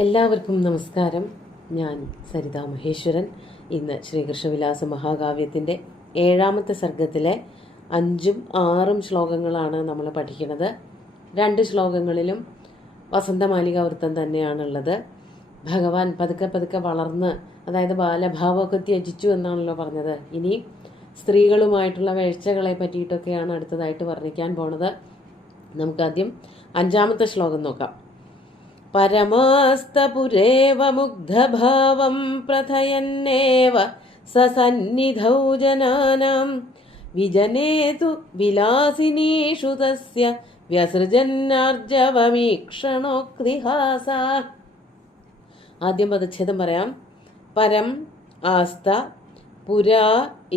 എല്ലാവർക്കും നമസ്കാരം. ഞാൻ സരിതാ മഹേശ്വരൻ. ഇന്ന് ശ്രീകൃഷ്ണവിലാസ മഹാകാവ്യത്തിൻ്റെ 7ാമത്തെ സർഗത്തിലെ 5ഉം 6ഉം ശ്ലോകങ്ങളാണ് നമ്മൾ പഠിക്കുന്നത്. 2 ശ്ലോകങ്ങളിലും വസന്തമാലിക വൃത്തം തന്നെയാണുള്ളത്. ഭഗവാൻ പതുക്കെ പതുക്കെ വളർന്ന്, അതായത് ബാലഭാവമൊക്കെ ത്യജിച്ചു എന്നാണല്ലോ പറഞ്ഞത്. ഇനി സ്ത്രീകളുമായിട്ടുള്ള വേഴ്ചകളെ പറ്റിയിട്ടൊക്കെയാണ് അടുത്തതായിട്ട് വർണ്ണിക്കാൻ പോണത്. നമുക്കാദ്യം 5ാമത്തെ ശ്ലോകം നോക്കാം. പരമാസ്തപുരേവ മുഗ്ധഭാവം പ്രഥയന്നേവ സസന്നിധൗ ജനാനാം വിജനേതു വിലാസിനീഷു തസ്യ വ്യസൃജന്നാർജവമീക്ഷണോക്തിഹാസ. ആദ്യം പദച്ഛേദം പറയാം. പരം ആസ്ത പുരാ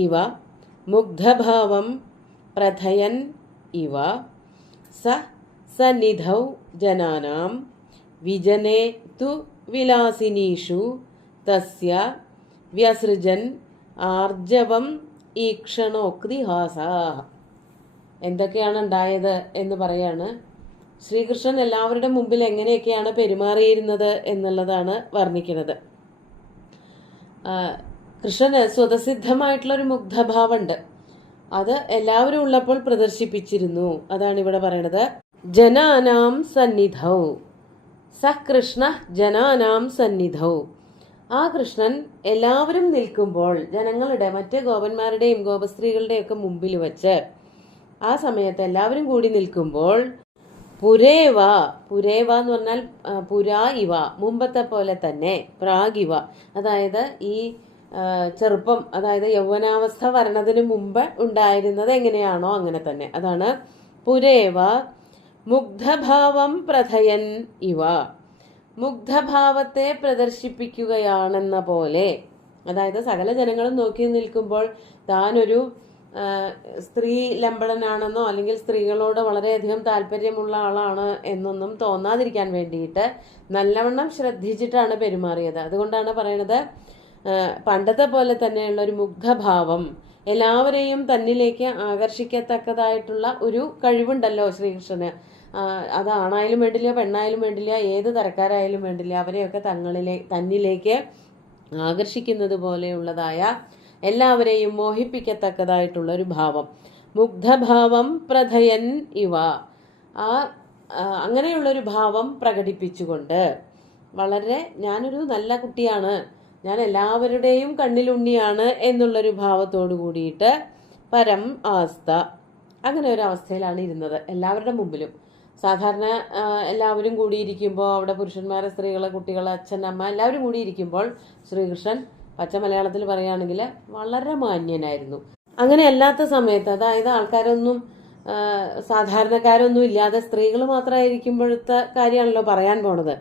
ഇവ മുഗ്ധഭാവം പ്രഥയൻ ഇവ സന്നിധൗ ജനാനാം വിജനേ തു വിലാസിനീഷു തസ്യ വ്യസൃജൻ ആർജവം ഈക്ഷണോക്തിഹാസാഃ. എന്തൊക്കെയാണ് ഉണ്ടായത് എന്ന് പറയാണ്. ശ്രീകൃഷ്ണൻ എല്ലാവരുടെ മുമ്പിൽ എങ്ങനെയൊക്കെയാണ് പെരുമാറിയിരുന്നത് എന്നുള്ളതാണ് വർണ്ണിക്കുന്നത്. കൃഷ്ണന് സ്വതസിദ്ധമായിട്ടുള്ളൊരു മുഗ്ധഭാവമുണ്ട്. അത് എല്ലാവരും ഉള്ളപ്പോൾ പ്രദർശിപ്പിച്ചിരുന്നു. അതാണ് ഇവിടെ പറയണത്. ജനാനാം സന്നിധൗ കൃഷ്ണ ജനാനാം സന്നിധൗ. ആ കൃഷ്ണൻ എല്ലാവരും നിൽക്കുമ്പോൾ, ജനങ്ങളുടെ, മറ്റ് ഗോപന്മാരുടെയും ഗോപസ്ത്രീകളുടെയും ഒക്കെ മുമ്പിൽ വെച്ച്, ആ സമയത്ത് എല്ലാവരും കൂടി നിൽക്കുമ്പോൾ പുരേവ എന്ന് പറഞ്ഞാൽ പുരാ ഇവ, മുമ്പത്തെ പോലെ തന്നെ, പ്രാഗിവ, അതായത് ഈ ചെറുപ്പം, അതായത് യൗവനാവസ്ഥ വരണതിന് മുമ്പ് ഉണ്ടായിരുന്നത് എങ്ങനെയാണോ അങ്ങനെ തന്നെ. അതാണ് പുരേവ മുഗ്ധഭാവം പ്രഥയൻ ഇവ. മുഗ്ധഭാവത്തെ പ്രദർശിപ്പിക്കുകയാണെന്ന പോലെ, അതായത് സകല ജനങ്ങളും നോക്കി നിൽക്കുമ്പോൾ താനൊരു സ്ത്രീ ലംബടനാണെന്നോ അല്ലെങ്കിൽ സ്ത്രീകളോട് വളരെയധികം താല്പര്യമുള്ള ആളാണ് എന്നൊന്നും തോന്നാതിരിക്കാൻ വേണ്ടിയിട്ട് നല്ലവണ്ണം ശ്രദ്ധിച്ചിട്ടാണ് പെരുമാറിയത്. അതുകൊണ്ടാണ് പറയണത്, പണ്ടത്തെ പോലെ തന്നെയുള്ള ഒരു മുഗ്ധഭാവം, എല്ലാവരെയും തന്നിലേക്ക് ആകർഷിക്കത്തക്കതായിട്ടുള്ള ഒരു കഴിവുണ്ടല്ലോ ശ്രീകൃഷ്ണന്. അത് ആണായാലും വേണ്ടില്ല, പെണ്ണായാലും വേണ്ടില്ല, ഏത് തരക്കാരായാലും വേണ്ടില്ല, അവരെയൊക്കെ തന്നിലേക്ക് ആകർഷിക്കുന്നത് പോലെയുള്ളതായ, എല്ലാവരെയും മോഹിപ്പിക്കത്തക്കതായിട്ടുള്ള ഒരു ഭാവം, മുഗ്ധഭാവം പ്രഥയൻ ഇവ. അങ്ങനെയുള്ളൊരു ഭാവം പ്രകടിപ്പിച്ചുകൊണ്ട്, വളരെ ഞാനൊരു നല്ല കുട്ടിയാണ്, ഞാൻ എല്ലാവരുടെയും കണ്ണിലുണ്ണിയാണ് എന്നുള്ളൊരു ഭാവത്തോടു കൂടിയിട്ട് പരം ആസ്ത, അങ്ങനെ ഒരു അവസ്ഥയിലാണ് ഇരുന്നത് എല്ലാവരുടെ മുമ്പിലും. സാധാരണ എല്ലാവരും കൂടിയിരിക്കുമ്പോൾ, അവിടെ പുരുഷന്മാരെ, സ്ത്രീകളെ, കുട്ടികളെ, അച്ഛൻ, അമ്മ എല്ലാവരും കൂടിയിരിക്കുമ്പോൾ ശ്രീകൃഷ്ണൻ പച്ച മലയാളത്തിൽ പറയുകയാണെങ്കിൽ വളരെ മാന്യനായിരുന്നു. അങ്ങനെ അല്ലാത്ത സമയത്ത്, അതായത് ആൾക്കാരൊന്നും, സാധാരണക്കാരൊന്നും ഇല്ലാതെ സ്ത്രീകൾ മാത്രമായിരിക്കുമ്പോഴത്തെ കാര്യമാണല്ലോ പറയാൻ പോണത്.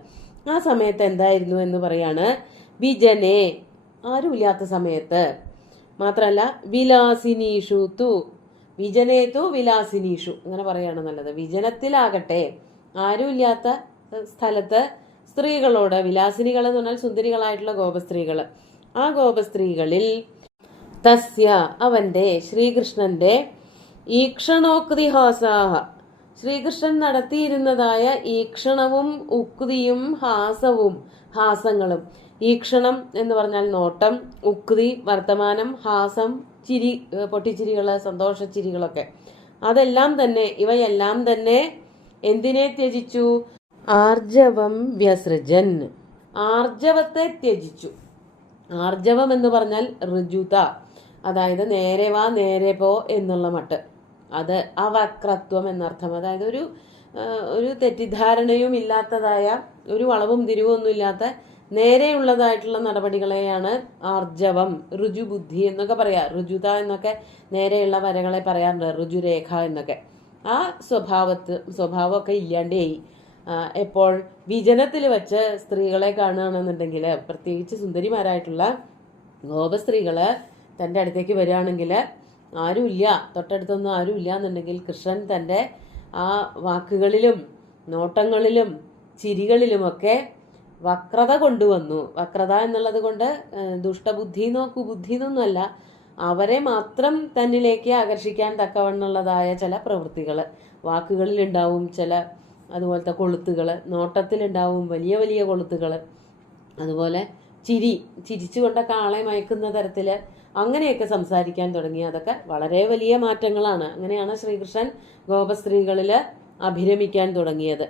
ആ സമയത്ത് എന്തായിരുന്നു എന്ന് പറയാണ്. വിജനെ, ആരുമില്ലാത്ത സമയത്ത്, മാത്രമല്ല വിലാസിനീഷു തു, വിജനേതു വിലാസിനീഷു, അങ്ങനെ പറയാണ് നല്ലത്. വിജനത്തിലാകട്ടെ, ആരുമില്ലാത്ത സ്ഥലത്ത് സ്ത്രീകളോട്, വിലാസിനികൾ എന്ന് പറഞ്ഞാൽ സുന്ദരികളായിട്ടുള്ള ഗോപസ്ത്രീകൾ, ആ ഗോപസ്ത്രീകളിൽ തസ്യ, അവന്റെ, ശ്രീകൃഷ്ണന്റെ, ഈക്ഷണോക്തിഹാസാഹ, ശ്രീകൃഷ്ണൻ നടത്തിയിരുന്നതായ ഈക്ഷണവും ഉക്തിയും ഹാസങ്ങളും. ഈക്ഷണം എന്ന് പറഞ്ഞാൽ നോട്ടം, ഉക്തി വർത്തമാനം, ഹാസം ചിരി, പൊട്ടിച്ചിരികള്, സന്തോഷച്ചിരികളൊക്കെ, അതെല്ലാം തന്നെ, ഇവയെല്ലാം തന്നെ എന്തിനെ ത്യജിച്ചു? ആർജവം വ്യസൃജൻ, ആർജവത്തെ ത്യജിച്ചു. ആർജവം എന്ന് പറഞ്ഞാൽ ഋജുത, അതായത് നേരെ വാ നേരെ പോ എന്നുള്ള മട്ട്, അത് അവക്രത്വം എന്നർത്ഥം. അതായത് ഒരു തെറ്റിദ്ധാരണയും ഇല്ലാത്തതായ, ഒരു വളവും തിരിവൊന്നും ഇല്ലാത്ത നേരെയുള്ളതായിട്ടുള്ള നടപടികളെയാണ് ആർജവം, ഋജുബുദ്ധി എന്നൊക്കെ പറയാം. ഋജുത എന്നൊക്കെ നേരെയുള്ള വരകളെ പറയാറുണ്ട്, ഋജുരേഖ എന്നൊക്കെ. ആ സ്വഭാവമൊക്കെ ഇല്ലാണ്ടേയി. എപ്പോൾ വിജനത്തിൽ വെച്ച് സ്ത്രീകളെ കാണുകയാണെന്നുണ്ടെങ്കിൽ, പ്രത്യേകിച്ച് സുന്ദരിമാരായിട്ടുള്ള ഗോപസ്ത്രീകള് തൻ്റെ അടുത്തേക്ക് വരികയാണെങ്കിൽ, ആരുമില്ല, തൊട്ടടുത്തൊന്നും ആരുമില്ല എന്നുണ്ടെങ്കിൽ കൃഷ്ണൻ തൻ്റെ ആ വാക്കുകളിലും നോട്ടങ്ങളിലും ചിരികളിലുമൊക്കെ വക്രത കൊണ്ടുവന്നു. വക്രത എന്നുള്ളത് കൊണ്ട് ദുഷ്ടബുദ്ധിന്നോ കുബുദ്ധിന്നൊന്നുമല്ല, അവരെ മാത്രം തന്നിലേക്ക് ആകർഷിക്കാൻ തക്കവണ്ണുള്ളതായ ചില പ്രവൃത്തികൾ വാക്കുകളിലുണ്ടാവും, ചില അതുപോലത്തെ കൊളുത്തുകൾ, നോട്ടത്തിലുണ്ടാവും വലിയ വലിയ കൊളുത്തുകൾ, അതുപോലെ ചിരിച്ചുകൊണ്ടൊക്കെ ആളെ മയക്കുന്ന തരത്തിൽ അങ്ങനെയൊക്കെ സംസാരിക്കാൻ തുടങ്ങി. അതൊക്കെ വളരെ വലിയ മാറ്റങ്ങളാണ്. അങ്ങനെയാണ് ശ്രീകൃഷ്ണൻ ഗോപസ്ത്രീകളിൽ അഭിരമിക്കാൻ തുടങ്ങിയത്.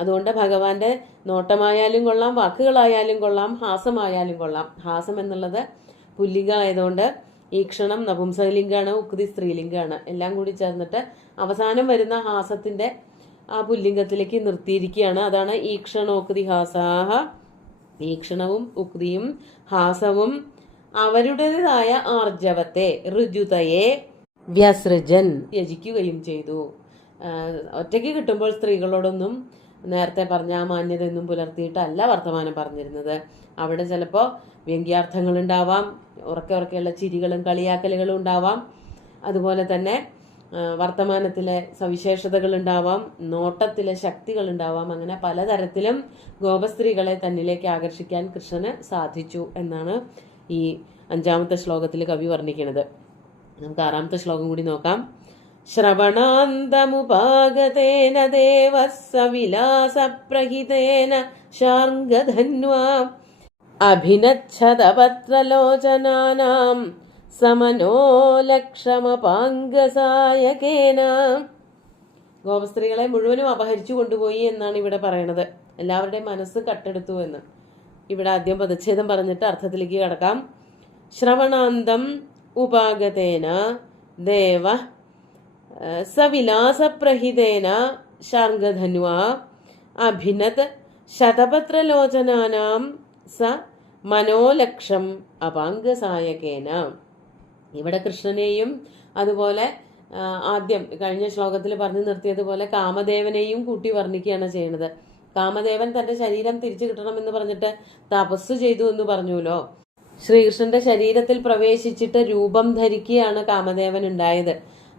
അതുകൊണ്ട് ഭഗവാന്റെ നോട്ടമായാലും കൊള്ളാം, വാക്കുകളായാലും കൊള്ളാം, ഹാസമായാലും കൊള്ളാം. ഹാസം എന്നുള്ളത് പുല്ലിംഗ ആയതുകൊണ്ട് ഈക്ഷണം നപുംസകലിംഗാണ്, ഉക്തി സ്ത്രീലിംഗാണ്. എല്ലാം കൂടി ചേർന്നിട്ട് അവസാനം വരുന്ന ഹാസത്തിന്റെ ആ പുല്ലിംഗത്തിലേക്ക് നിർത്തിയിരിക്കുകയാണ്. അതാണ് ഈക്ഷണോക്തി ഹാസാഹ. ഈക്ഷണവും ഉക്തിയും ഹാസവും അവരുടേതായ ആർജവത്തെ, ഋജുതയെ വ്യസൃജൻ ത്യജിക്കുകയും ചെയ്തു. ഒറ്റയ്ക്ക് കിട്ടുമ്പോൾ സ്ത്രീകളോടൊന്നും നേരത്തെ പറഞ്ഞ ആ മാന്യതയൊന്നും പുലർത്തിയിട്ടല്ല വർത്തമാനം പറഞ്ഞിരുന്നത്. അവിടെ ചിലപ്പോൾ വ്യംഗ്യാർത്ഥങ്ങൾ ഉണ്ടാവാം, ഉറക്കെയുള്ള ചിരികളും കളിയാക്കലുകളും ഉണ്ടാവാം. അതുപോലെ തന്നെ വർത്തമാനത്തിലെ സവിശേഷതകൾ ഉണ്ടാവാം, നോട്ടത്തിലെ ശക്തികൾ ഉണ്ടാവാം. അങ്ങനെ പലതരത്തിലും ഗോപസ്ത്രീകളെ തന്നിലേക്ക് ആകർഷിക്കാൻ കൃഷ്ണന് സാധിച്ചു എന്നാണ് ഈ 5ാമത്തെ ശ്ലോകത്തിൽ കവി വർണ്ണിക്കുന്നത്. നമുക്ക് 6ാമത്തെ ശ്ലോകം കൂടി നോക്കാം. ശ്രവണാന്തമുപാഗതേന ദേവസ്സ വിലാസപ്രഹിതേന ശാർംഗധന്വാ അഭിനച്ഛതപത്രലോചനാനാം സമനോലക്ഷമപാംഗസായകേന. ഗോപസ്ത്രീകളെ മുഴുവനും അപഹരിച്ചു കൊണ്ടുപോയി എന്നാണ് ഇവിടെ പറയണത്. എല്ലാവരുടെയും മനസ്സ് കട്ടെടുത്തു എന്ന്. ഇവിടെ ആദ്യം പദച്ഛേദം പറഞ്ഞിട്ട് അർത്ഥത്തിലേക്ക് കടക്കാം. ശ്രവണാന്തം ഉപാഗതേന ദേവ സവിലാസപ്രഹിതേന ശാർംഗധന്വാ അഭിനത് ശതപത്രലോചനാനാം സ മനോലക്ഷം അപാംഗസായകേന. ഇവിടെ കൃഷ്ണനെയും അതുപോലെ ആദ്യം കഴിഞ്ഞ ശ്ലോകത്തിൽ പറഞ്ഞു നിർത്തിയതുപോലെ കാമദേവനെയും കൂട്ടി വർണ്ണിക്കുകയാണ് ചെയ്യുന്നത്. കാമദേവൻ തന്റെ ശരീരം തിരിച്ചു കിട്ടണമെന്ന് പറഞ്ഞിട്ട് തപസ് ചെയ്തു എന്ന് പറഞ്ഞുല്ലോ. ശ്രീകൃഷ്ണന്റെ ശരീരത്തിൽ പ്രവേശിച്ചിട്ട് രൂപം ധരിക്കുകയാണ് കാമദേവൻ ഉണ്ടായത്.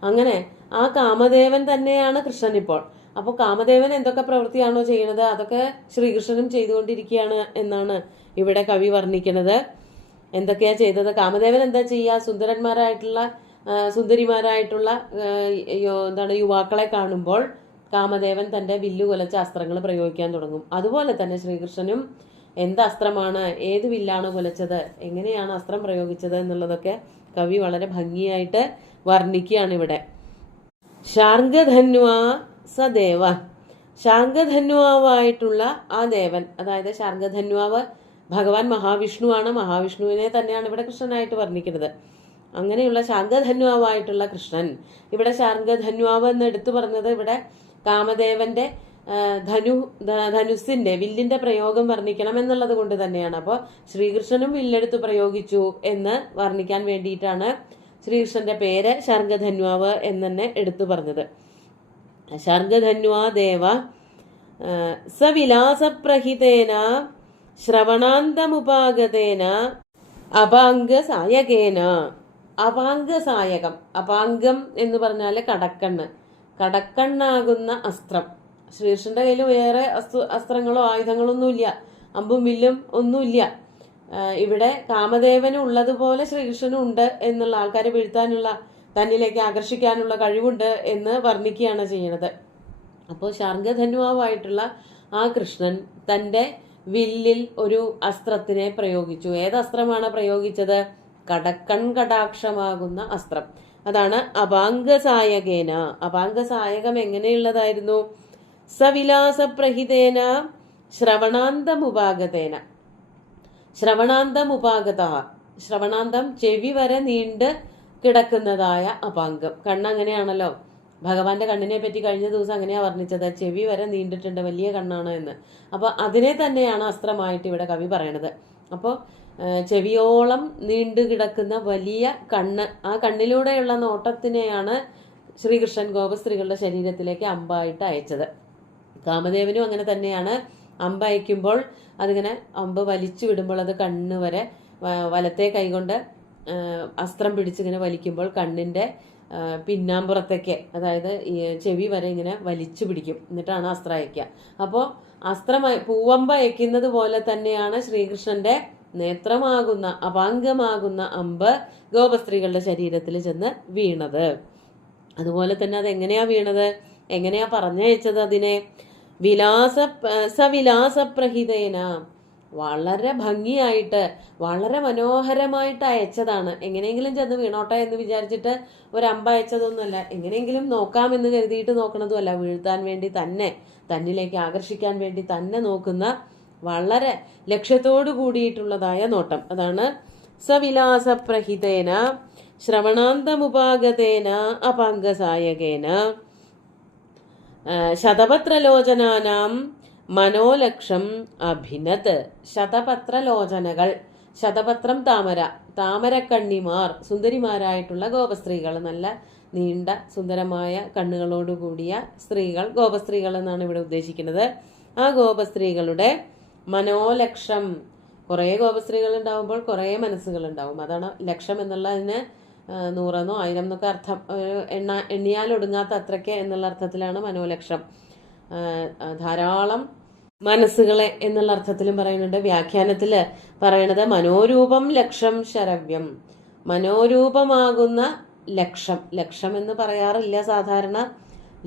അങ്ങനെ ആ കാമദേവൻ തന്നെയാണ് കൃഷ്ണൻ ഇപ്പോൾ. അപ്പോൾ കാമദേവൻ എന്തൊക്കെ പ്രവൃത്തിയാണോ ചെയ്യുന്നത് അതൊക്കെ ശ്രീകൃഷ്ണനും ചെയ്തുകൊണ്ടിരിക്കുകയാണ് എന്നാണ് ഇവിടെ കവി വർണ്ണിക്കുന്നത്. എന്തൊക്കെയാ ചെയ്തത്? കാമദേവൻ എന്താ ചെയ്യുക? സുന്ദരിമാരായിട്ടുള്ള യുവാക്കളെ കാണുമ്പോൾ കാമദേവൻ തന്റെ വില്ലു കുലച്ച അസ്ത്രങ്ങൾ പ്രയോഗിക്കാൻ തുടങ്ങും. അതുപോലെ തന്നെ ശ്രീകൃഷ്ണനും എന്ത് അസ്ത്രമാണ്, ഏത് വില്ലാണ് കുലച്ചത്, എങ്ങനെയാണ് അസ്ത്രം പ്രയോഗിച്ചത് എന്നുള്ളതൊക്കെ കവി വളരെ ഭംഗിയായിട്ട് വർണ്ണിക്കുകയാണ് ഇവിടെ. ശാർംഗധന്വാ സദേവ, ശാർംഗധന്വാവായിട്ടുള്ള ആ ദേവൻ, അതായത് ശാർംഗധന്വാവ് ഭഗവാൻ മഹാവിഷ്ണുവാണ്. മഹാവിഷ്ണുവിനെ തന്നെയാണ് ഇവിടെ കൃഷ്ണനായിട്ട് വർണ്ണിക്കുന്നത്. അങ്ങനെയുള്ള ശാർംഗധന്വാവായിട്ടുള്ള കൃഷ്ണൻ, ഇവിടെ ശാർംഗധന്വാവ് എന്ന് എടുത്തു പറഞ്ഞത് ഇവിടെ കാമദേവന്റെ ധനുസിന്റെ വില്ലിന്റെ പ്രയോഗം വർണ്ണിക്കണം എന്നുള്ളത് കൊണ്ട് തന്നെയാണ്. അപ്പോൾ ശ്രീകൃഷ്ണനും വില്ലെടുത്ത് പ്രയോഗിച്ചു എന്ന് വർണ്ണിക്കാൻ വേണ്ടിയിട്ടാണ് ശ്രീകൃഷ്ണന്റെ പേര് ശാർംഗധന്വാവ് എന്ന് തന്നെ എടുത്തു പറഞ്ഞത്. ശാർംഗധന്വാ ദേവ സവിലാസപ്രഹിതേന ശ്രവണാന്തമുപാഗതേന അപാംഗസായകേന. അപാംഗസായകം, അപാംഗം എന്ന് പറഞ്ഞാൽ കടക്കണ്ണാകുന്ന അസ്ത്രം. ശ്രീകൃഷ്ണന്റെ കയ്യിൽ വേറെ അസ്ത്രങ്ങളോ ആയുധങ്ങളോ ഒന്നുമില്ല, അമ്പും വില്ലും ഒന്നുമില്ല. ഇവിടെ കാമദേവനും ഉള്ളതുപോലെ ശ്രീകൃഷ്ണനും ഉണ്ട് എന്നുള്ള, ആൾക്കാരെ വീഴ്ത്താനുള്ള, തന്നിലേക്ക് ആകർഷിക്കാനുള്ള കഴിവുണ്ട് എന്ന് വർണ്ണിക്കുകയാണ് ചെയ്യുന്നത്. അപ്പോൾ ശാർംഗധന്വാവായിട്ടുള്ള ആ കൃഷ്ണൻ തൻ്റെ വില്ലിൽ ഒരു അസ്ത്രത്തിനെ പ്രയോഗിച്ചു. ഏതസ്ത്രമാണ് പ്രയോഗിച്ചത്? കടാക്ഷമാകുന്ന അസ്ത്രം. അതാണ് അപാംഗസായകേന. അപാംഗസായകം എങ്ങനെയുള്ളതായിരുന്നു? സവിലാസപ്രഹിതേന ശ്രവണാന്തമുപാഗതേന. ശ്രവണാന്തമുപാഗത, ശ്രവണാന്തം ചെവി വരെ നീണ്ട് കിടക്കുന്നതായ അപാംഗം. കണ്ണങ്ങനെയാണല്ലോ. ഭഗവാന്റെ കണ്ണിനെ പറ്റി കഴിഞ്ഞ ദിവസം അങ്ങനെയാ വർണ്ണിച്ചത്, ചെവി വരെ നീണ്ടിട്ടുണ്ട്, വലിയ കണ്ണാണ് എന്ന്. അപ്പൊ അതിനെ തന്നെയാണ് അസ്ത്രമായിട്ട് ഇവിടെ കവി പറയണത്. അപ്പോൾ ചെവിയോളം നീണ്ടു കിടക്കുന്ന വലിയ കണ്ണ്, ആ കണ്ണിലൂടെയുള്ള നോട്ടത്തിനെയാണ് ശ്രീകൃഷ്ണൻ ഗോപസ്ത്രീകളുടെ ശരീരത്തിലേക്ക് അമ്പായിട്ട് അയച്ചത്. കാമദേവനും അങ്ങനെ തന്നെയാണ്. അമ്പ് അയക്കുമ്പോൾ അതിങ്ങനെ അമ്പ് വലിച്ചു വിടുമ്പോൾ അത് കണ്ണ് വരെ, വലത്തെ കൈകൊണ്ട് അസ്ത്രം പിടിച്ചിങ്ങനെ വലിക്കുമ്പോൾ കണ്ണിന്റെ പിന്നാമ്പുറത്തേക്ക്, അതായത് ഈ ചെവി വരെ ഇങ്ങനെ വലിച്ചു പിടിക്കും. എന്നിട്ടാണ് അസ്ത്രം അയക്കുക. അപ്പോൾ പൂവമ്പ് അയക്കുന്നത് പോലെ തന്നെയാണ് ശ്രീകൃഷ്ണന്റെ നേത്രമാകുന്ന അപാംഗമാകുന്ന അമ്പ് ഗോപസ്ത്രീകളുടെ ശരീരത്തിൽ ചെന്ന് വീണത്. അതുപോലെ തന്നെ അത് എങ്ങനെയാ വീണത്, എങ്ങനെയാ പറഞ്ഞയച്ചത്? അതിനെ വിലാസ സവിലാസപ്രഹിതേന, വളരെ ഭംഗിയായിട്ട് വളരെ മനോഹരമായിട്ട് അയച്ചതാണ്. എങ്ങനെയെങ്കിലും ചെന്ന് വീണോട്ടെ എന്ന് വിചാരിച്ചിട്ട് ഒരു അമ്പ അയച്ചതൊന്നുമല്ല, എങ്ങനെയെങ്കിലും നോക്കാമെന്ന് കരുതിയിട്ട് നോക്കണതുമല്ല, വീഴ്ത്താൻ വേണ്ടി തന്നെ, തന്നിലേക്ക് ആകർഷിക്കാൻ വേണ്ടി തന്നെ നോക്കുന്ന വളരെ ലക്ഷ്യത്തോടു കൂടിയിട്ടുള്ളതായ നോട്ടം. അതാണ് സവിലാസപ്രഹിതേന ശ്രവണാന്തമുപാഗതേന അപാംഗസായകേന ശതപത്രലോചനാനാം മനോലക്ഷം അഭിനത്. ശതപത്രലോചനകൾ, ശതപത്രം താമര, താമരക്കണ്ണിമാർ, സുന്ദരിമാരായിട്ടുള്ള ഗോപസ്ത്രീകൾ, നല്ല നീണ്ട സുന്ദരമായ കണ്ണുകളോടുകൂടിയ സ്ത്രീകൾ, ഗോപസ്ത്രീകൾ എന്നാണ് ഇവിടെ ഉദ്ദേശിക്കുന്നത്. ആ ഗോപസ്ത്രീകളുടെ മനോലക്ഷം, കുറേ ഗോപസ്ത്രീകൾ ഉണ്ടാവുമ്പോൾ കുറേ മനസ്സുകൾ ഉണ്ടാവും. അതാണ് ലക്ഷം എന്നുള്ളതിന് 100 എന്നോ 1000 എന്നൊക്കെ അർത്ഥം, എണ്ണിയാൽ ഒടുങ്ങാത്ത അത്രയ്ക്ക് എന്നുള്ള അർത്ഥത്തിലാണ് മനോലക്ഷം. ധാരാളം മനസ്സുകളെ എന്നുള്ള അർത്ഥത്തിലും പറയുന്നുണ്ട്. വ്യാഖ്യാനത്തിൽ പറയണത് മനോരൂപം ലക്ഷം ശരവ്യം, മനോരൂപമാകുന്ന ലക്ഷം. ലക്ഷം എന്ന് പറയാറില്ല സാധാരണ,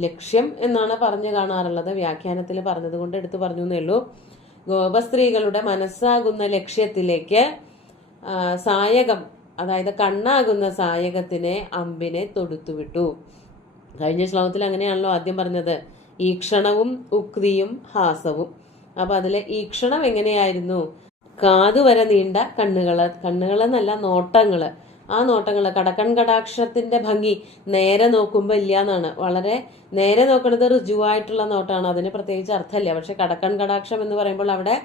ലക്ഷ്യം എന്നാണ് പറഞ്ഞു കാണാറുള്ളത്. വ്യാഖ്യാനത്തിൽ പറഞ്ഞത് കൊണ്ട് എടുത്തു പറഞ്ഞു എന്നേ ഉള്ളൂ. ഗോപസ്ത്രീകളുടെ മനസ്സാകുന്ന ലക്ഷ്യത്തിലേക്ക് സായകം, അതായത് കണ്ണാകുന്ന സായകത്തിനെ, അമ്പിനെ തൊടുത്തുവിട്ടു. കഴിഞ്ഞ ശ്ലോകത്തിൽ അങ്ങനെയാണല്ലോ ആദ്യം പറഞ്ഞത്, ഈക്ഷണവും ഉക്തിയും ഹാസവും. അപ്പൊ അതിലെ ഈക്ഷണം എങ്ങനെയായിരുന്നു? കാതുവരെ നീണ്ട കണ്ണുകളെന്നല്ല നോട്ടങ്ങള്. ആ നോട്ടങ്ങള്, കടക്കൺ കടാക്ഷത്തിന്റെ ഭംഗി നേരെ നോക്കുമ്പോൾ ഇല്ല എന്നാണ്. വളരെ നേരെ നോക്കുന്നത് ഋജുവായിട്ടുള്ള നോട്ടാണ്, അതിന് പ്രത്യേകിച്ച് അർത്ഥമില്ല. പക്ഷെ കടക്കൺ കടാക്ഷം എന്ന് പറയുമ്പോൾ അവിടെ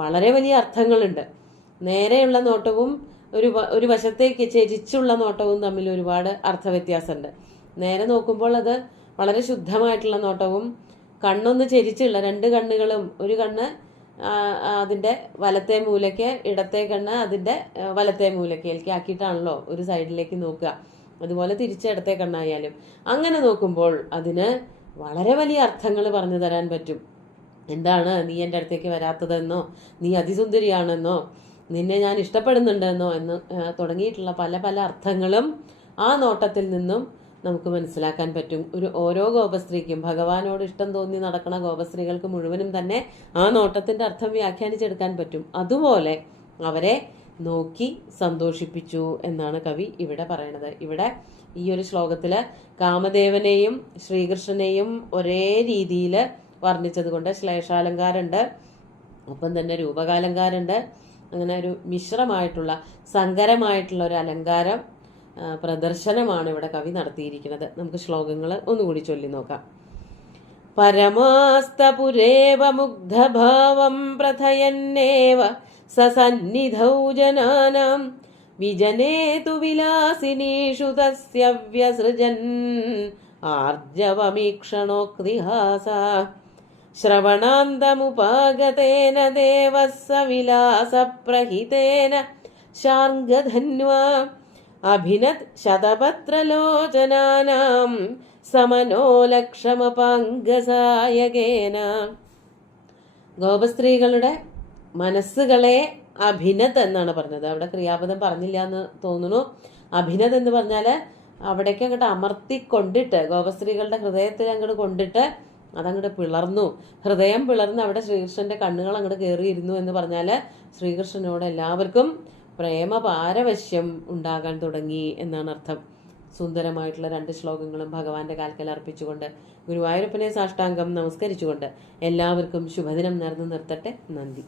വളരെ വലിയ അർത്ഥങ്ങളുണ്ട്. നേരെയുള്ള നോട്ടവും ഒരു വശത്തേക്ക് ചെരിച്ചുള്ള നോട്ടവും തമ്മിൽ ഒരുപാട് അർത്ഥവ്യത്യാസമുണ്ട്. നേരെ നോക്കുമ്പോൾ അത് വളരെ ശുദ്ധമായിട്ടുള്ള നോട്ടവും, കണ്ണൊന്ന് ചെരിച്ചുള്ള, 2 കണ്ണുകളും, ഒരു കണ്ണ് അതിൻ്റെ വലത്തെ മൂലയ്ക്ക്, ഇടത്തെ കണ്ണ് അതിൻ്റെ വലത്തെ മൂലയ്ക്ക് ആക്കിയിട്ടാണല്ലോ ഒരു സൈഡിലേക്ക് നോക്കുക. അതുപോലെ തിരിച്ച് ഇടത്തെ കണ്ണായാലും അങ്ങനെ നോക്കുമ്പോൾ അതിന് വളരെ വലിയ അർത്ഥങ്ങൾ പറഞ്ഞു തരാൻ പറ്റും. എന്താണ് നീ എൻ്റെ അടുത്തേക്ക് വരാത്തതെന്നോ, നീ അതിസുന്ദരിയാണെന്നോ, നിന്നെ ഞാൻ ഇഷ്ടപ്പെടുന്നുണ്ടെന്നോ എന്ന് തുടങ്ങിയിട്ടുള്ള പല പല അർത്ഥങ്ങളും ആ നോട്ടത്തിൽ നിന്നും നമുക്ക് മനസ്സിലാക്കാൻ പറ്റും. ഓരോ ഗോപസ്ത്രീക്കും, ഭഗവാനോട് ഇഷ്ടം തോന്നി നടക്കുന്ന ഗോപസ്ത്രീകൾക്ക് മുഴുവനും തന്നെ ആ നോട്ടത്തിന്റെ അർത്ഥം വ്യാഖ്യാനിച്ചെടുക്കാൻ പറ്റും. അതുപോലെ അവരെ നോക്കി സന്തോഷിപ്പിച്ചു എന്നാണ് കവി ഇവിടെ പറയണത്. ഇവിടെ ഈ ഒരു ശ്ലോകത്തില് കാമദേവനെയും ശ്രീകൃഷ്ണനെയും ഒരേ രീതിയിൽ വർണ്ണിച്ചത് കൊണ്ട് ശ്ലേഷാലങ്കാരമുണ്ട്, ഒപ്പം തന്നെ രൂപകാലങ്കാരമുണ്ട്. അങ്ങനെ ഒരു മിശ്രമായിട്ടുള്ള, സങ്കരമായിട്ടുള്ള ഒരു അലങ്കാരം പ്രദർശനമാണ് ഇവിടെ കവി നടത്തിയിരിക്കുന്നത്. നമുക്ക് ശ്ലോകങ്ങൾ ഒന്നുകൂടി ചൊല്ലി നോക്കാം. പരമാസ്തപുരേവ മുഗ്ധഭാവം പ്രഥയന്നേവ സസന്നിധൗ ജനാനാം വിജനേതു വിലാസിനീഷു തസ്യ വ്യസൃജൻ ആർജവമീക്ഷണോക്തിഹാസ ശ്രവണാന്തമുപാഗതേന ദേവസ്സ വിലാസപ്രഹിതേന ശാർഗധന്വാ അഭിനത് ശതപത്രലോചനാനാം സമനോലക്ഷമപാംഗസായകേന. ഗോപസ്ത്രീകളുടെ മനസ്സുകളെ അഭിനത് എന്നാണ് പറഞ്ഞത്. അവിടെ ക്രിയാപദം പറഞ്ഞില്ല എന്ന് തോന്നുന്നു. അഭിനത് എന്ന് പറഞ്ഞാല് അവിടേക്ക് അങ്ങോട്ട് അമർത്തിക്കൊണ്ടിട്ട്, ഗോപസ്ത്രീകളുടെ ഹൃദയത്തിൽ അങ്ങോട്ട് കൊണ്ടിട്ട് അതങ്ങോട്ട് പിളർന്നു. ഹൃദയം പിളർന്ന് അവിടെ ശ്രീകൃഷ്ണന്റെ കണ്ണുകൾ അങ്ങോട്ട് കയറിയിരുന്നു എന്ന് പറഞ്ഞാല് ശ്രീകൃഷ്ണനോട് എല്ലാവർക്കും പ്രേമപാരവശ്യം ഉണ്ടാകാൻ തുടങ്ങി എന്നാണ് അർത്ഥം. സുന്ദരമായിട്ടുള്ള 2 ശ്ലോകങ്ങളും ഭഗവാന്റെ കാൽക്കൽ അർപ്പിച്ചുകൊണ്ട് ഗുരുവായൂരപ്പനെ സാഷ്ടാംഗം നമസ്കരിച്ചുകൊണ്ട് എല്ലാവർക്കും ശുഭദിനം നേർന്നു നിർത്തട്ടെ. നന്ദി.